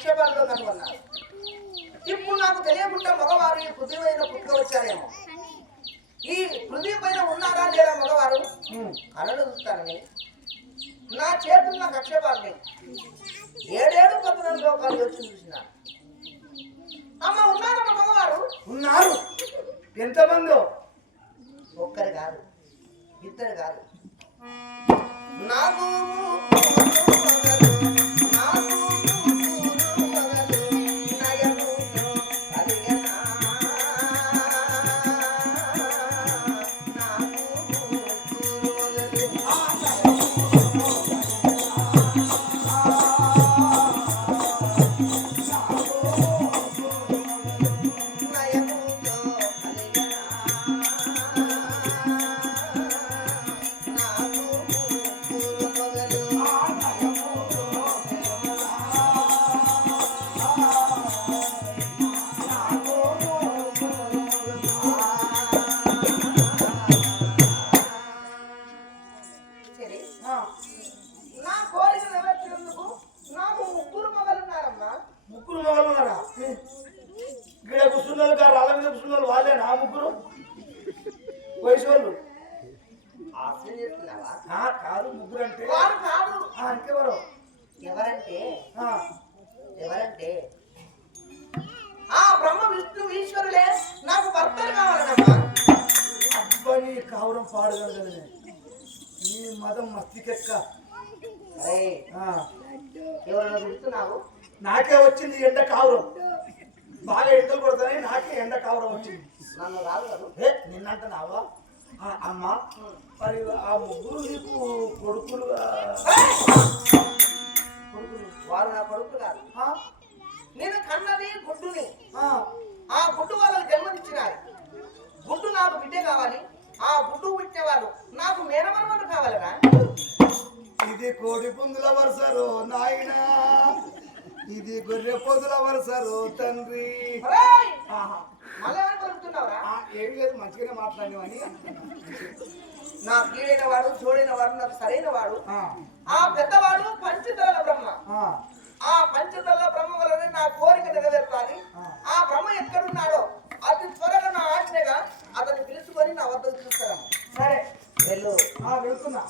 కక్షపాలతో కనుగొన్నాను ఇప్పుడు నాకు తెలియకుండా మగవారు ఈ పృథ్వీ పైన పుట్టుక వచ్చారేమో. ఈ పృథ్వీ పైన ఉన్నారా లేదా మగవారు. కళలు చూస్తానని నా చేతులు నా కక్షపాలని ఏడేడు పద్దెనిమిది లోకాలు వచ్చి చూసిన. అమ్మ ఉన్నారా మా మగవారు? ఉన్నారు. ఎంతమందో? ఒక్కరు కాదు. ఇద్దరు కాదు. నాకు నాకు ముగ్గురు మొగలు ఉన్నారా ఇక్కడ కూర్చున్నారు గారు రాళ్ళ మీద కూర్చున్నారు వాళ్ళేనా ఆ ముగ్గురు? వయసు వాళ్ళు కాదు ముగ్గురు అంటే వారు కాదు. ఆ, ఇంకెవరు? ఎవరంటే? ఆ, ఎవరంటే? ఆ బ్రహ్మ విష్ణు ఈశ్వరులే. నాకు భర్తలు అబ్బాయి కావడం నేను. నీ మదం మస్తికెక్క. నాకే వచ్చింది ఎండ కావరం బాగా ఎండలు కొడతాయి నాకే ఎండ కావడం వచ్చింది. నన్ను రాదు నిన్నంటున్నావా? ఆ, అమ్మ మరి ఆ ముగ్గురు నీకు కొడుకులు కొడుకులు. వారు నా కొడుకు కాదు. నేను కన్నది గుడ్డుని. ఆ. గుడ్డు వాళ్ళకి జన్మనిచ్చినారు ఇది కోడి పుందుల వరుసరు నాయనా. ఇది గొర్రె పొదుల వరుసరు తండ్రి. ఒరేయ్! ఆహా. మళ్ళీ ఏమని పలుకుతున్నావురా ఆ, ఏం లేదు మంచిగానే మాట్లాడినవని నా కీడైన వాడు చూడైన వాడు నాకు సరైన వాడు ఆ, పెద్దవాడు పంచతల బ్రహ్మ. ఆ, పంచతల బ్రహ్మ వలన నా కోరిక నెరవేర్చాలి. ఆ. బ్రహ్మ ఎక్కడున్నాడో అతి త్వరగా నా ఆజ్ఞగా అతన్ని పిలుచుకొని నా వద్దకు తీసుకురాము సరే. వెళ్ళు. ఆ, వెళ్తున్నా.